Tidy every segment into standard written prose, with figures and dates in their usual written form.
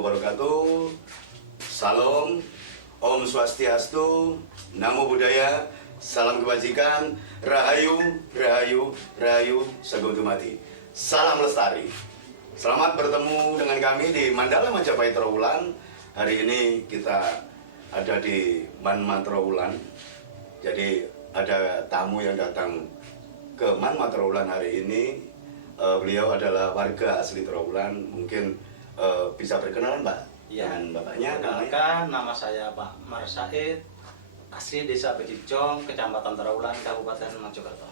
wabarakatuh. Salam, Om Swastiastu, Namo Buddhaya, salam kebajikan, Rahayu, Rahayu, Rahayu, Sagung Dumadi. Salam lestari. Selamat bertemu dengan kami di Mandala Majapahit Trawulan. Hari ini kita ada di Man Trawulan. Jadi ada tamu yang datang ke Man Trawulan hari ini. Beliau adalah warga asli Trawulan. Mungkin bisa berkenalan, Pak? Ya, dengan bapaknya. kenalkan, nama saya Pak Mar Said, asli Desa Bejijong, Kecamatan Trawulan, Kabupaten Mojokerto.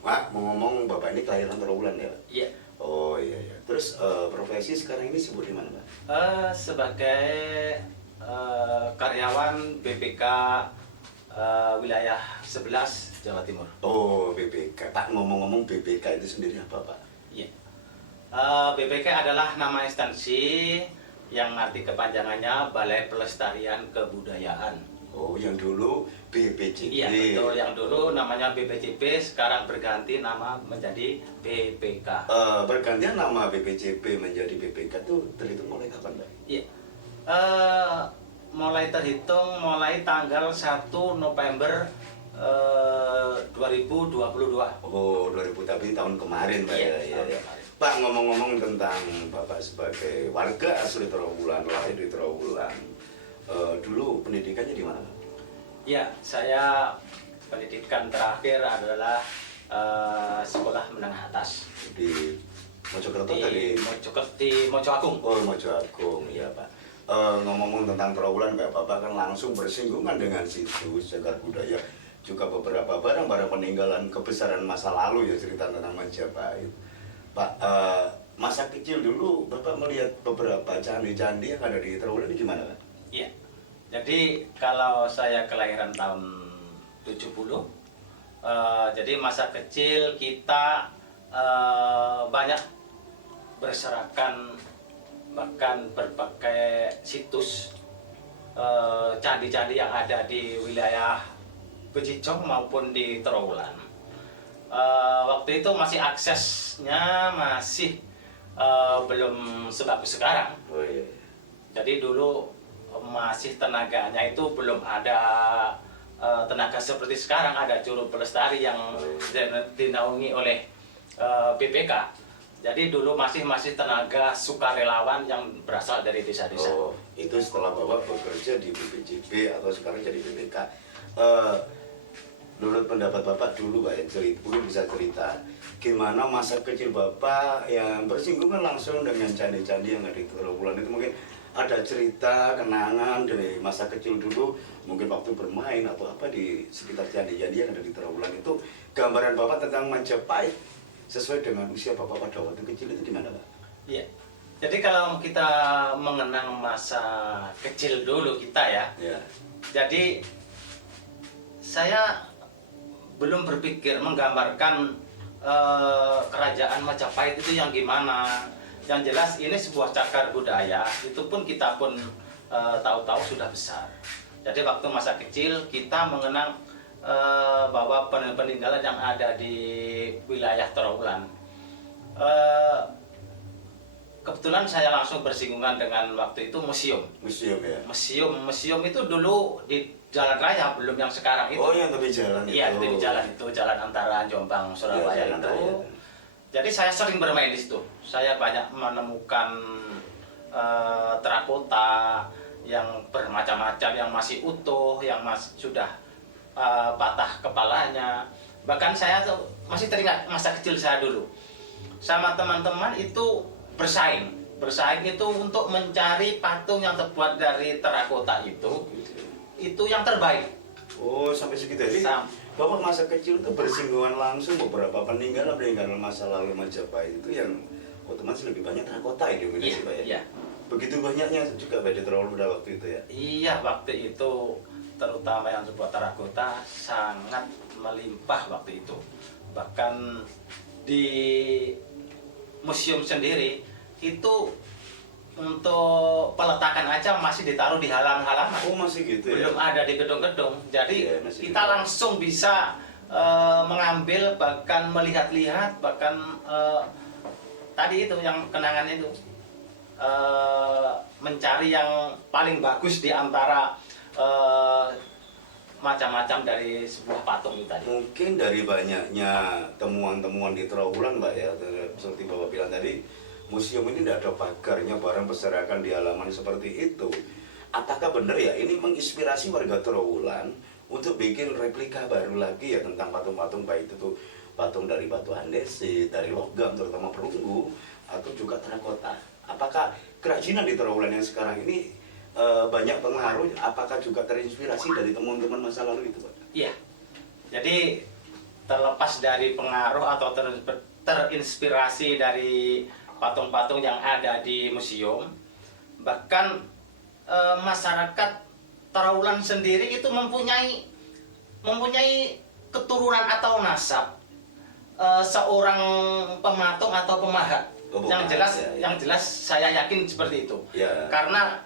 Pak, mau ngomong bapak ini kelahiran Trawulan ya, Pak? Iya. Oh iya iya. Terus profesi sekarang ini sibuk di mana, Pak? Sebagai karyawan BPK wilayah 11 Jawa Timur. Oh, BPK. Pak, ngomong-ngomong BPK itu sendiri apa, Pak? Iya. BPK adalah nama instansi yang arti kepanjangannya Balai Pelestarian Kebudayaan. Oh, yang dulu BPJP. Iya betul, yang dulu namanya BPJP, sekarang berganti nama menjadi BPK. Bergantian nama BPJP menjadi BPK itu terhitung mulai kapan, Pak? Iya. Mulai terhitung mulai tanggal 1 November 2022. Oh, 2000, tapi tahun kemarin, Pak. Iya, Ya, tahun ya. kemarin. Pak, ngomong-ngomong tentang Bapak sebagai warga asli Trawulan, lahir di Trawulan, dulu pendidikannya di mana, Pak? Ya, saya pendidikan terakhir adalah sekolah menengah atas Di Mojokerto di tadi? Mojo Agung. Oh, Mojo Agung, ya, Pak. Ngomong tentang Trawulan, Bapak kan langsung bersinggungan dengan situs cagar budaya, juga beberapa barang-barang peninggalan kebesaran masa lalu ya, cerita tentang Majapahit. Pak, masa kecil dulu Bapak melihat beberapa candi-candi yang ada di Trawulan ini gimana, Pak? Iya. Jadi kalau saya kelahiran tahun 70, jadi masa kecil kita banyak berserakan, bahkan berbagai situs candi-candi yang ada di wilayah Bejijong maupun di Trawulan. Waktu itu masih aksesnya masih belum sebagus sekarang. Oh iya. Jadi dulu masih tenaganya itu belum ada tenaga seperti sekarang, ada juru pelestari yang dinaungi oleh BPK. Jadi dulu masih tenaga sukarelawan yang berasal dari desa-desa. Oh, itu setelah Bapak bekerja di BPJP atau sekarang jadi BPK. Menurut pendapat Bapak dulu, Pak, mungkin bisa cerita gimana masa kecil Bapak yang bersinggungan langsung dengan candi-candi yang ada di Trawulan itu, mungkin ada cerita, kenangan dari masa kecil dulu, mungkin waktu bermain atau apa di sekitar candi-candi yang ada di Trawulan itu, gambaran Bapak tentang Majapahit sesuai dengan usia Bapak pada waktu kecil itu di mana, Pak? Iya. Jadi kalau kita mengenang masa kecil dulu kita ya, Ya. jadi saya belum berpikir menggambarkan kerajaan Majapahit itu yang gimana. Yang jelas ini sebuah cagar budaya, itu pun kita pun tahu-tahu sudah besar. Jadi waktu masa kecil kita mengenang bahwa peninggalan yang ada di wilayah Trawulan. Kebetulan saya langsung bersinggungan dengan waktu itu museum. Museum ya? Museum itu dulu di jalan raya, belum yang sekarang itu. Oh, yang tepi jalan itu? Iya, di jalan itu, jalan antara Jombang, Surabaya ya, itu. Jadi saya sering bermain di situ. Saya banyak menemukan terakota yang bermacam-macam, yang masih utuh, yang sudah patah kepalanya. Bahkan saya tuh masih teringat masa kecil saya dulu. Sama teman-teman itu bersaing itu untuk mencari patung yang terbuat dari terakota itu yang terbaik. Oh, sampai segitu ya? Bapak masa kecil itu bersinggungan langsung beberapa peninggalan masa lalu Majapahit itu yang otomatis lebih banyak terakota di Indonesia, Pak ya? Iya. Begitu banyaknya juga Pak di Trawulan pada waktu itu ya? Iya, waktu itu terutama yang terbuat terakota sangat melimpah waktu itu. Bahkan di museum sendiri itu untuk peletakan aja masih ditaruh di halaman-halaman. Oh, masih gitu ya? Belum ada di gedung-gedung. Jadi Iya, masih kita gitu. langsung bisa mengambil, bahkan melihat-lihat, bahkan tadi itu yang kenangan itu mencari yang paling bagus di antara macam-macam dari sebuah patung itu tadi. Mungkin dari banyaknya temuan-temuan di Trawulan, Pak ya, seperti Bapak bilang tadi, museum ini tidak ada pagarnya, barang berserakan di halaman seperti itu. Apakah benar ya ini menginspirasi warga Trawulan untuk bikin replika baru lagi ya tentang patung-patung, baik itu tuh patung dari batu andesit, dari logam terutama perunggu, atau juga terakota. Apakah kerajinan di Trawulan yang sekarang ini banyak pengaruh, apakah juga terinspirasi dari teman-teman masa lalu itu, Pak? Iya. Jadi terlepas dari pengaruh atau terinspirasi dari patung-patung yang ada di museum, bahkan masyarakat Trawulan sendiri itu mempunyai keturunan atau nasab seorang pematung atau pemahat. Yang jelas saya yakin seperti itu. Ya. Karena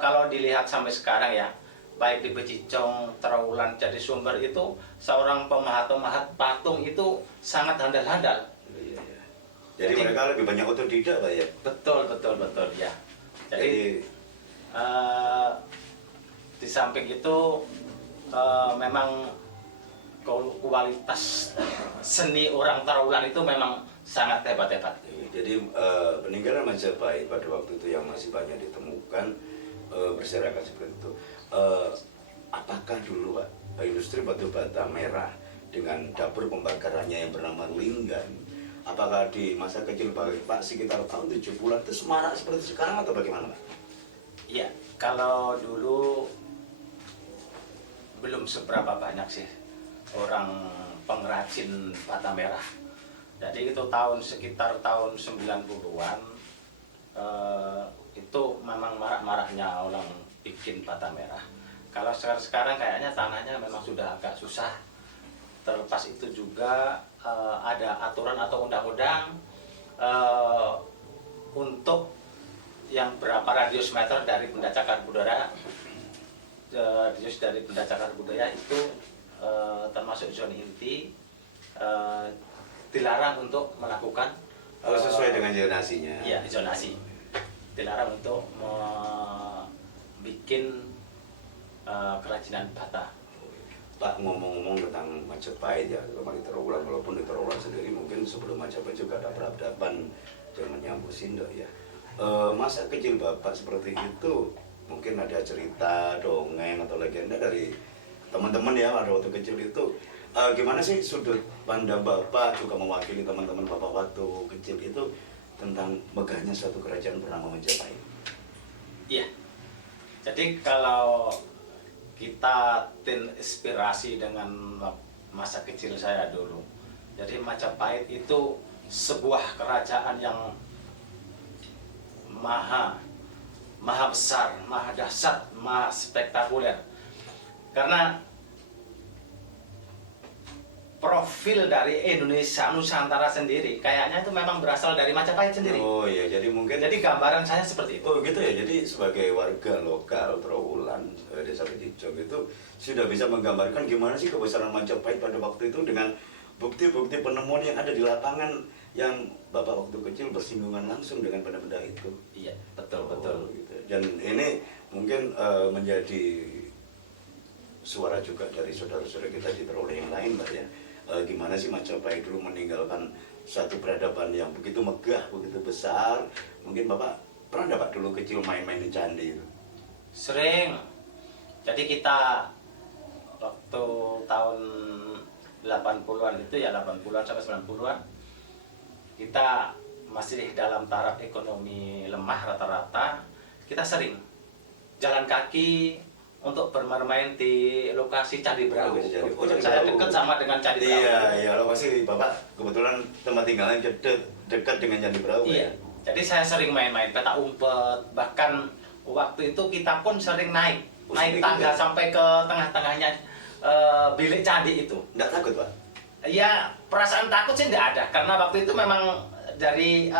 kalau dilihat sampai sekarang ya, baik di Becicong, Trawulan, Jatibasar itu seorang pemahat patung itu sangat handal-handal. Iya, iya. Jadi mereka lebih banyak otodidak, Pak ya? Betul ya. Jadi di samping itu memang kualitas seni orang Trawulan itu memang sangat hebat-hebat. Jadi peninggalan Majapahit pada waktu itu yang masih banyak ditemukan berserakan seperti itu. Apakah dulu, Pak, industri batu bata merah dengan dapur pembakarannya yang bernama Linggan, apakah di masa kecil Pak sekitar tahun 70-an itu semarak seperti sekarang atau bagaimana, Pak? Iya, kalau dulu belum seberapa banyak sih orang pengrajin bata merah. Jadi itu sekitar tahun 90-an itu memang marak-maraknya orang bikin bata merah. Kalau sekarang kayaknya tanahnya memang sudah agak susah. Terlepas itu juga ada aturan atau undang-undang untuk yang berapa radius meter dari benda cagar budaya, itu termasuk zona inti, dilarang untuk melakukan sesuai dengan zonasinya. Iya, zonasi. Dilarang untuk membuat kerajinan bata. Pak, ngomong-ngomong tentang Majapahit ya, sama di Trawulan, walaupun di Trawulan sendiri mungkin sebelum Majapahit juga ada peradaban zamannya Ambu Sindo ya. Masa kecil Bapak seperti itu, mungkin ada cerita, dongeng, atau legenda dari teman-teman ya pada waktu kecil itu. Gimana sih sudut pandang Bapak juga mewakili teman-teman Bapak waktu kecil itu tentang megahnya suatu kerajaan bernama Majapahit? Iya. Jadi kalau kita terinspirasi dengan masa kecil saya dulu, jadi Majapahit itu sebuah kerajaan yang maha besar, maha dahsyat, maha spektakuler. Karena profil dari Indonesia Nusantara sendiri kayaknya itu memang berasal dari Majapahit sendiri. Oh iya, jadi mungkin Gambaran saya seperti itu. Oh gitu ya, jadi sebagai warga lokal Trawulan, Desa Becicong itu sudah bisa menggambarkan gimana sih kebesaran Majapahit pada waktu itu dengan bukti-bukti penemuan yang ada di lapangan yang Bapak waktu kecil bersinggungan langsung dengan benda-benda itu. Iya, betul. Gitu. Dan ini mungkin menjadi suara juga dari saudara-saudara kita di Trawulan yang lain, Pak ya. Gimana sih Majapahit dulu meninggalkan satu peradaban yang begitu megah, begitu besar. Mungkin Bapak pernah dapat dulu kecil main-main di candi itu? Sering. Jadi kita waktu tahun 80-an itu ya, 80-an sampai 90-an, kita masih dalam taraf ekonomi lemah rata-rata. Kita sering jalan kaki untuk bermain-main di lokasi Candi Brahu. Saya dekat sama dengan Candi Brahu. Iya, lokasi Bapak kebetulan tempat tinggalnya dekat dengan Candi Brahu. Iya. Jadi saya sering main-main petak umpet, bahkan waktu itu kita pun sering naik tangga sampai ke tengah-tengahnya bilik candi itu. Nggak takut, Pak? Ya, perasaan takut sih nggak ada, karena waktu itu memang dari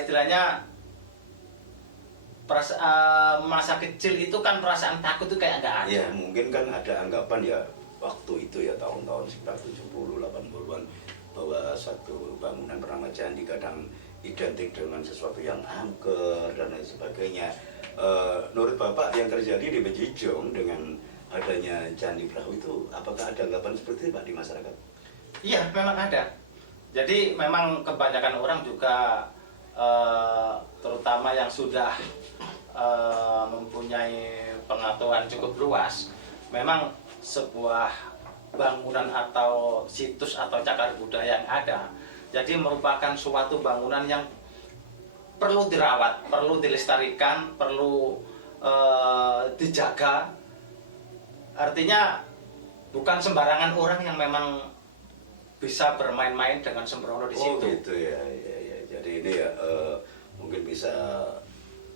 istilahnya masa kecil itu kan perasaan takut itu kayak nggak ada. Iya, mungkin kan ada anggapan ya waktu itu ya tahun-tahun sekitar 70-80-an bahwa satu bangunan bernama Candi Gadang identik dengan sesuatu yang angker dan lain sebagainya. Menurut Bapak yang terjadi di Bejijong dengan adanya Candi Perahu itu, apakah ada anggapan seperti itu Pak di masyarakat? Iya, memang ada. Jadi memang kebanyakan orang juga terutama yang sudah mempunyai pengetahuan cukup luas, memang sebuah bangunan atau situs atau cagar budaya yang ada, jadi merupakan suatu bangunan yang perlu dirawat, perlu dilestarikan, perlu dijaga. Artinya bukan sembarangan orang yang memang bisa bermain-main dengan sembrono di situ. Oh gitu ya, ya, ya. Jadi ini ya mungkin bisa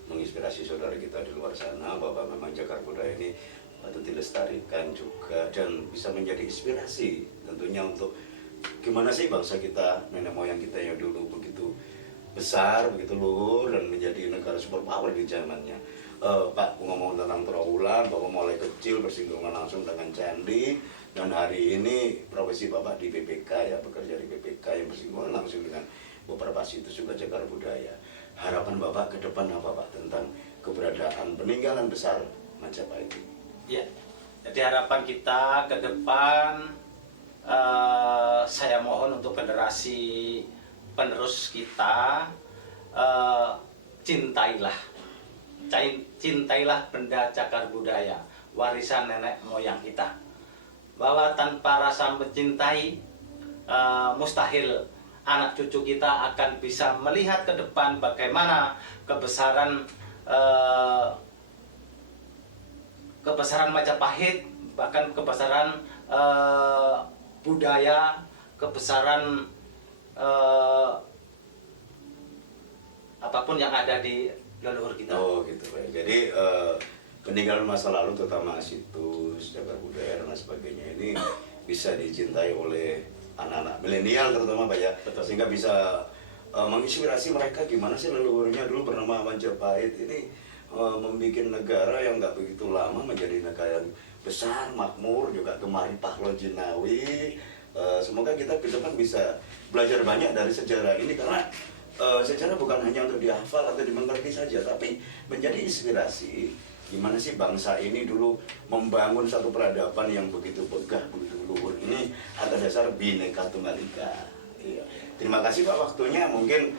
menginspirasi saudara kita di luar sana bahwa memang cagar budaya ini patut dilestarikan juga dan bisa menjadi inspirasi tentunya untuk gimana sih bangsa kita, nenek moyang kita yang dulu begitu besar, begitu luhur dan menjadi negara superpower di zamannya. Pak ngomong tentang Trowulan, Bapak mulai kecil bersinggungan langsung dengan candi, dan hari ini profesi Bapak di BPK ya, bekerja di BPK yang bersinggungan langsung dengan beberapa situs juga cagar budaya. Harapan Bapak ke depan apa Pak tentang keberadaan peninggalan besar Majapahit ini? Ya, jadi harapan kita ke depan, saya mohon untuk generasi penerus kita, cintailah benda cagar budaya, warisan nenek moyang kita. Bahwa tanpa rasa mencintai, mustahil anak cucu kita akan bisa melihat ke depan bagaimana kebesaran Majapahit, bahkan kebesaran budaya, kebesaran apapun yang ada di leluhur kita. Oh gitu Pak. Jadi peninggalan masa lalu terutama situs, cagar budaya dan lain sebagainya ini bisa dicintai oleh anak-anak milenial terutama Pak ya. Betul. Sehingga bisa menginspirasi mereka gimana sih leluhurnya dulu bernama Majapahit ini membuat negara yang nggak begitu lama menjadi negara yang besar, makmur, juga gemari pahlawan Jinawi. Semoga kita ke depan bisa belajar banyak dari sejarah ini karena sejarah bukan hanya untuk dihafal atau dimengerti saja, tapi menjadi inspirasi gimana sih bangsa ini dulu membangun satu peradaban yang begitu megah, begitu luhur ini atas dasar Bhinneka Tunggal Ika. Iya. Terima kasih Pak waktunya. Mungkin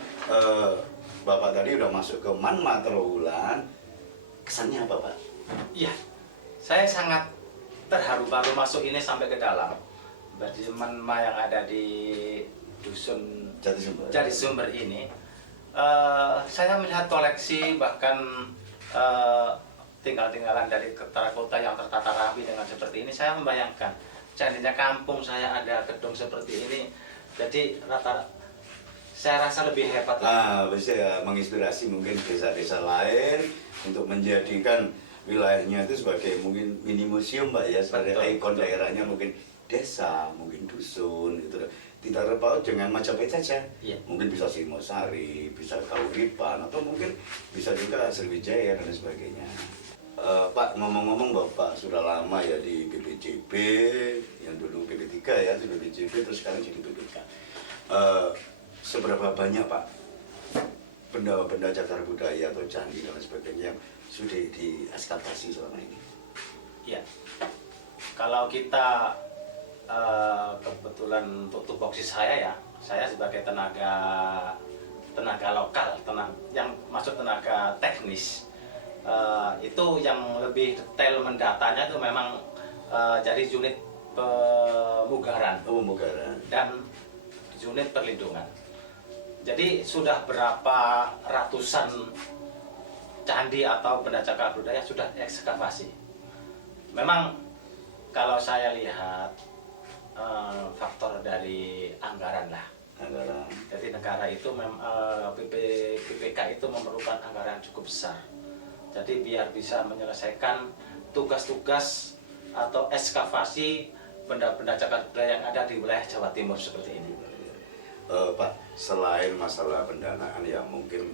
Bapak tadi udah masuk ke Manma Trowulan. Kesannya apa Pak? Iya, saya sangat terharu baru masuk ini sampai ke dalam. Berarti Manma yang ada di dusun Jatisumber ini, saya melihat koleksi bahkan tinggal-tinggalan dari terakota yang tertata rapi dengan seperti ini. Saya membayangkan seandainya kampung saya ada gedung seperti ini, jadi saya rasa lebih hebat. Bisa ya, menginspirasi mungkin desa-desa lain untuk menjadikan wilayahnya itu sebagai mungkin mini museum Pak ya, sebagai ikon daerahnya mungkin desa, mungkin dusun gitu. Tidak terpaut dengan Majapahit saja. Iya. Mungkin bisa Singosari, bisa Kauripan, atau mungkin bisa juga Sriwijaya dan sebagainya. Pak, ngomong-ngomong Bapak sudah lama ya di BPJB, yang dulu BP3 ya, di BPJB terus sekarang jadi BPK. Seberapa banyak Pak benda-benda cagar budaya atau candi dan sebagainya yang sudah diekskavasi selama ini? Ya, kalau kita kebetulan untuk tupoksi saya ya, saya sebagai tenaga lokal, yang maksud tenaga teknis, itu yang lebih detail mendatanya itu memang dari unit pemugaran dan unit perlindungan. Jadi sudah berapa ratusan candi atau benda cagar budaya sudah ekskavasi. Memang kalau saya lihat faktor dari anggaran lah. Jadi negara itu BPK itu memerlukan anggaran cukup besar. Jadi biar bisa menyelesaikan tugas-tugas atau ekskavasi benda-benda cagar budaya yang ada di wilayah Jawa Timur seperti ini. Pak, selain masalah pendanaan ya mungkin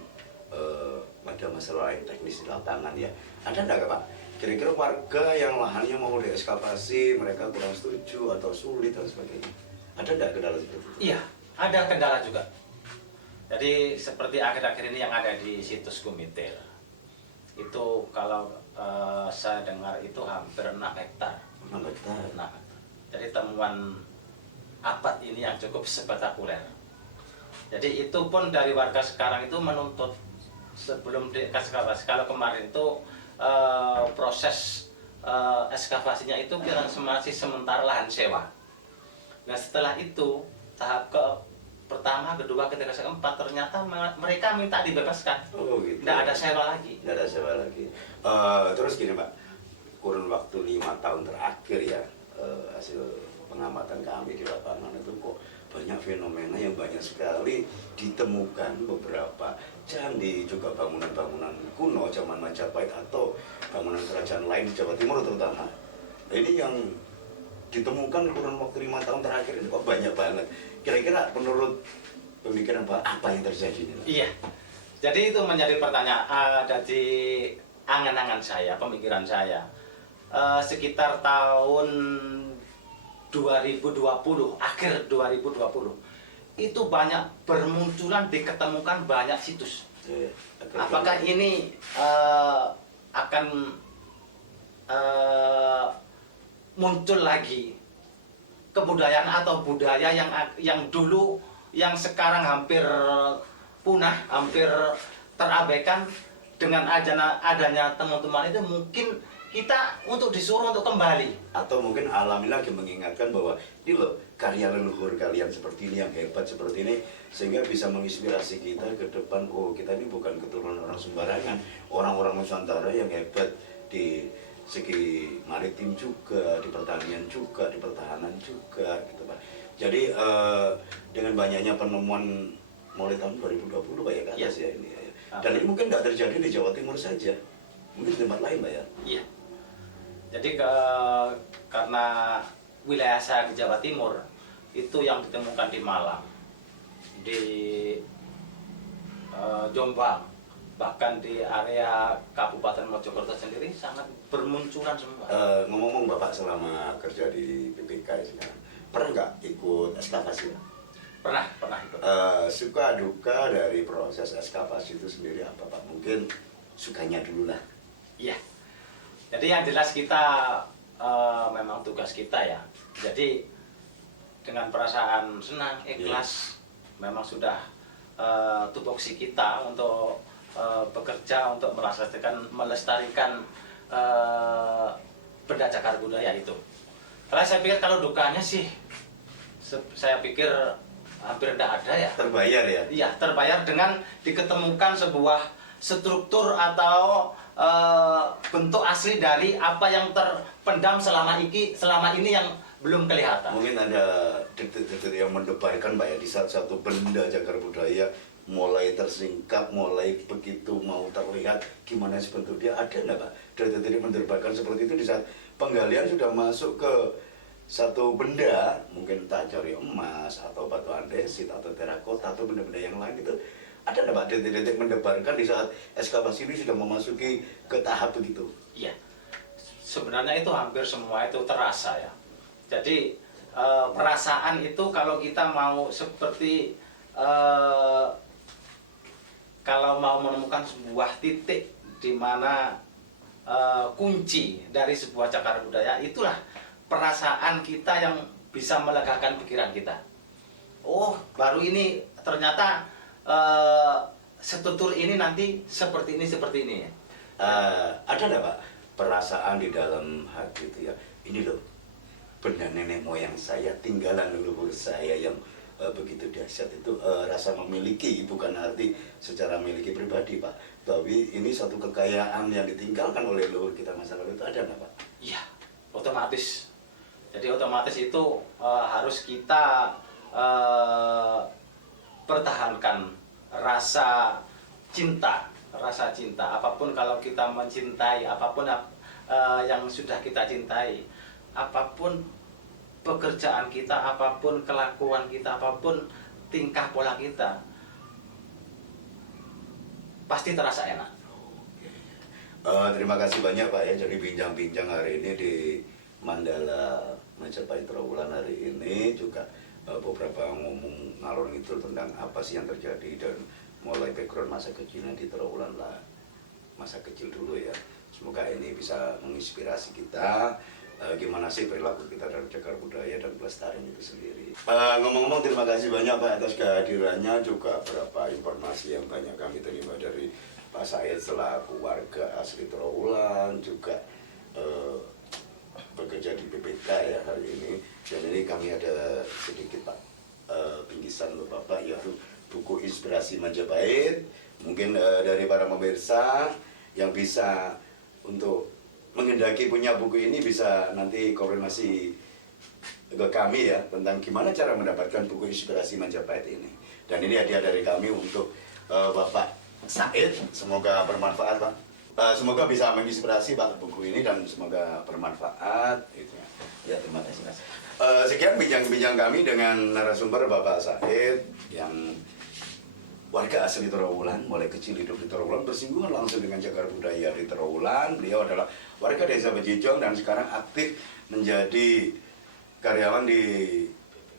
ada masalah lain teknis di lapangan ya. Ada nggak Pak? Kira-kira warga yang lahannya mau diekskavasi, mereka kurang setuju atau sulit dan sebagainya. Ada nggak kendala seperti itu? Iya, ada kendala juga. Jadi seperti akhir-akhir ini yang ada di situs Gumitir, itu kalau saya dengar itu hampir 6 hektar. 6 hektar. 6 hektar. Jadi temuan abad ini yang cukup spektakuler. Jadi itu pun dari warga sekarang itu menuntut sebelum diekskavasi. Kalau kemarin itu proses ekskavasinya itu masih sementara lahan sewa. Nah setelah itu tahap pertama, kedua, ketiga, keempat ternyata mereka minta dibebaskan. Oh gitu. Nggak ada sewa lagi. Nggak ada sewa lagi. Terus gini Pak, kurun waktu 5 tahun terakhir ya, hasil pengamatan kami di lapangan itu kok banyak fenomena yang banyak sekali ditemukan beberapa candi, juga bangunan-bangunan kuno zaman Majapahit atau bangunan kerajaan lain di Jawa Timur terutama. Nah, ini yang ditemukan kurun waktu 5 tahun terakhir ini kok banyak banget. Kira-kira menurut pemikiran Pak, apa yang terjadi ini? Iya. Jadi itu menjadi pertanyaan dari angan-angan saya, pemikiran saya. Sekitar tahun 2020, akhir 2020, itu banyak bermunculan, diketemukan banyak situs. Apakah ini akan muncul lagi kebudayaan atau budaya yang dulu, yang sekarang hampir punah, hampir terabaikan dengan adanya temuan-temuan itu, mungkin kita untuk disuruh untuk kembali. Atau mungkin alam ini lagi mengingatkan bahwa ini loh karya leluhur kalian seperti ini, yang hebat seperti ini, sehingga bisa menginspirasi kita ke depan. Oh, kita ini bukan keturunan orang sembarangan, orang-orang Nusantara yang hebat di segi maritim juga, di pertanian juga, di pertahanan juga, gitu Pak. Jadi dengan banyaknya penemuan mulai tahun 2020 Pak ya ke atas ya ini ya. Dan ini mungkin nggak terjadi di Jawa Timur saja, mungkin di tempat lain Pak ya. Iya. Jadi karena wilayah saya di Jawa Timur itu yang ditemukan di Malang, di Jombang, bahkan di area Kabupaten Mojokerto sendiri sangat bermunculan semua. Ngomong-ngomong Bapak selama kerja di BPK sekarang, pernah nggak ikut ekskavasi? Pernah ikut. Suka duka dari proses ekskavasi itu sendiri apa Pak? Mungkin sukanya dulu lah. Iya. Jadi yang jelas kita memang tugas kita ya. Jadi dengan perasaan senang, ikhlas, memang sudah tupoksi kita untuk bekerja untuk melestarikan benda cagar budaya itu. Karena saya pikir kalau dukanya sih, saya pikir hampir tidak ada ya. Terbayar ya? Iya, terbayar dengan diketemukan sebuah struktur atau bentuk asli dari apa yang terpendam selama ini yang belum kelihatan. Mungkin ada detik-detik yang mendebarkan Pak ya, di saat satu benda cagar budaya mulai tersingkap, mulai begitu mau terlihat gimana sih bentuk dia, ada nggak Pak? Detik-detik mendebarkan seperti itu di saat penggalian sudah masuk ke satu benda, mungkin tak cari emas atau batu andesit atau terakota atau benda-benda yang lain itu, ada nggak Pak detik-detik mendebarkan di saat ekskavasi ini sudah memasuki ke tahap begitu? Iya, sebenarnya itu hampir semua itu terasa ya. Jadi perasaan itu kalau kita mau seperti kalau mau menemukan sebuah titik di mana kunci dari sebuah cagar budaya, itulah perasaan kita yang bisa melegakan pikiran kita. Oh, baru ini ternyata struktur ini nanti seperti ini. Ada nggak Pak perasaan di dalam hati itu ya, ini loh benda nenek moyang saya, tinggalan leluhur saya yang begitu dahsyat itu, rasa memiliki, bukan arti secara miliki pribadi Pak, tapi ini satu kekayaan yang ditinggalkan oleh leluhur kita masa lalu, itu ada nggak Pak? Iya, otomatis. Jadi otomatis itu harus kita pertahankan rasa cinta. Apapun kalau kita mencintai, apapun yang sudah kita cintai, apapun pekerjaan kita, apapun kelakuan kita, apapun tingkah pola kita, pasti terasa enak. Terima kasih banyak Pak ya, jadi bincang-bincang hari ini di Mandala Majapahit Trawulan hari ini juga beberapa ngomong ngalor ngidul tentang apa sih yang terjadi dan mulai background masa kecilnya di Trawulan lah, masa kecil dulu ya. Semoga ini bisa menginspirasi kita gimana sih perilaku kita dalam cagar budaya dan pelestarian itu sendiri. Ngomong-ngomong, terima kasih banyak Pak atas kehadirannya, juga beberapa informasi yang banyak kami terima dari Pak Said selaku warga asli Trawulan, juga bekerja di BPK ya hari ini. Dan ini kami ada sedikit Pak bingkisan untuk Bapak, yaitu buku Inspirasi Majapahit. Mungkin dari para pemirsa yang bisa untuk menghendaki punya buku ini bisa nanti konfirmasi ke kami ya tentang gimana cara mendapatkan buku Inspirasi Majapahit ini. Dan ini hadiah dari kami untuk Bapak Said. Semoga bermanfaat Pak. Semoga bisa menginspirasi Pak buku ini dan semoga bermanfaat. Gitu ya. Ya, terima kasih Mas. Sekian bincang-bincang kami dengan narasumber Bapak Said yang warga asli Trawulan, mulai kecil hidup di Trawulan, bersinggungan langsung dengan cagar budaya di Trawulan. Beliau adalah warga desa Bejijong dan sekarang aktif menjadi karyawan di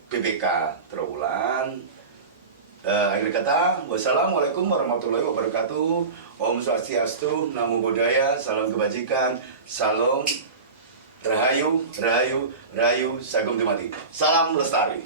BPK Trawulan. Akhir kata, wassalamualaikum warahmatullahi wabarakatuh. Om Swastiastu, Namo Buddhaya, salam kebajikan, salam rahayu, rahayu, rahayu, sagum dumadi. Salam lestari.